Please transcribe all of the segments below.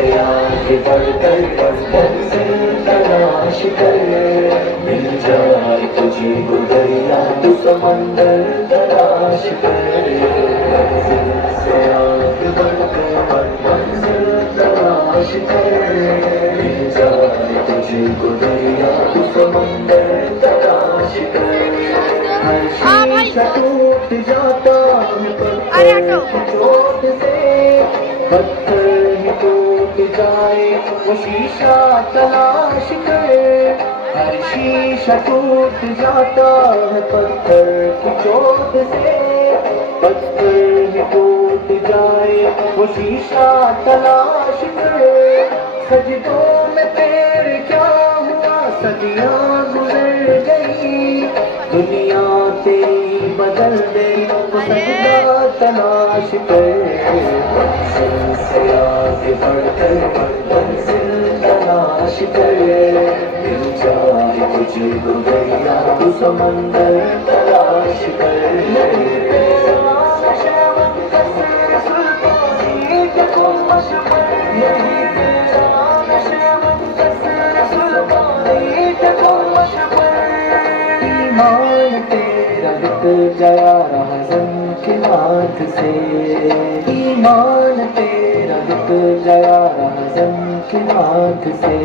سے آگے بڑھ کر منزل تلاش کر، مل جائے تجھے وہ دریا تو سمندر تلاش کر، منزل سے آگے بڑھ کر منزل تلاش کر، مل جائے تجھے وہ دریا تو سمندر تلاش کر، ہر شیشہ ٹوٹ جاتا ہے پتھر کی چوٹ سے، پتھر ہی ٹوٹ جائے وہ شیشہ تلاش کرے، ہر شیشہ ٹوٹ جاتا ہے پتھر کی چوٹ سے، پتھر ہی ٹوٹ جائے وہ شیشہ تلاش کرے، سجدوں میں تیرے کیا ہوا صدیاں گزر گئی، دنیا تیری بدل دے وہ سجدہ تلاش کر، منزل سے آگے بڑھ کر منزل تلاش کر، مل جائے تجھے وہ دریا تو سمندر تلاش کر، ایمان تیرا لٹ گیا رہزن کے ہاتھ سے، ایمان تیرا لٹ گیا رہزن کے ہاتھ سے،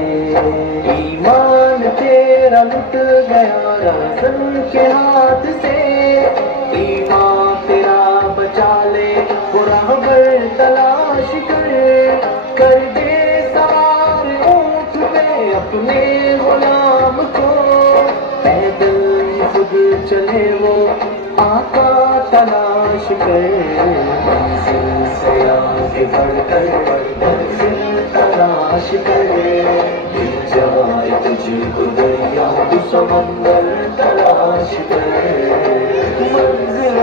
ایمان تیرا لٹ گیا رہزن کے ہاتھ سے، ایمان تیرا بچا لے وہ راہبر تلاش کر دے سوار اونٹ پہ اپنے غلام کو، پیدل خود چلے وہ آقا تلاش کر، منزل سے آگے بڑھ کر منزل تلاش کر، مل جائے تجھے کو دریا تو سمندر تلاش کر، منزل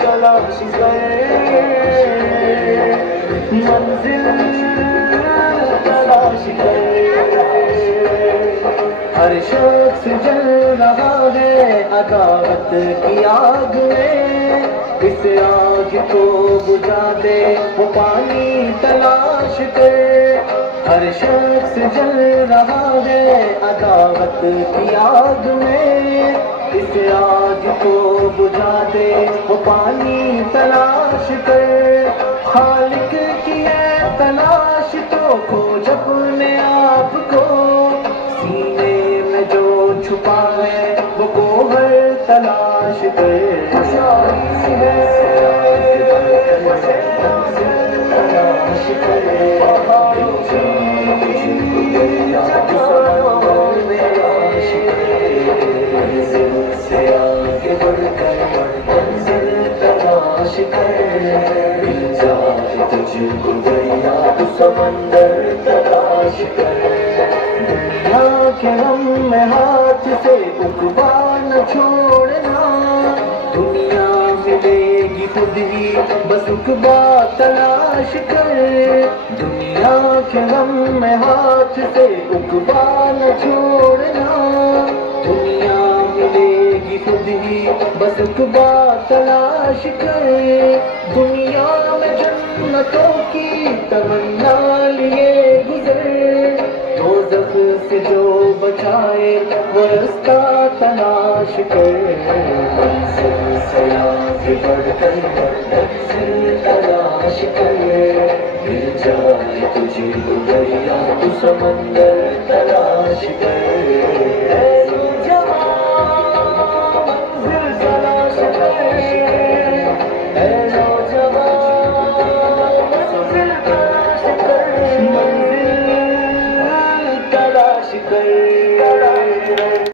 تلاش کر، منزل تلاش کر، ہر شخص جل رہا ہے عداوت کی آگ میں، اس آگ کو بجھا دے وہ پانی تلاش کر، ہر شخص جل رہا ہے عداوت کی آگ میں، اس آگ کو بجھا دے وہ پانی تلاش کر، خالق کی ہے تلاش تو کھوج اپنے آپ کو، سینے میں جو چھپا ہے وہ گوہر تلاش کر، خوشحالی ہے تلاش کرے، منزل سے آگے بڑھ کر منزل تلاش کر، مل جائے تجھے کو دریا تو سمندر تلاش کر، دنیا کے غم میں ہاتھ سے عقبہ نہ چھوڑنا، دنیا ملے گی خود ہی بس عقبہ تلاش کر، دنیا کے غم میں ہاتھ سے عقبہ نہ چھوڑنا، دنیا ملے گی خود ہی بس عقبہ تلاش کر، دنیا میں جنتوں کی تمنا لیے گزر، دوزخ سے جو بچائے وہ رستہ تلاش کر، منزل سے آگے بڑھ کر منزل تلاش کر، مل جائے تجھے وہ دریا تو سمندر تلاش کر،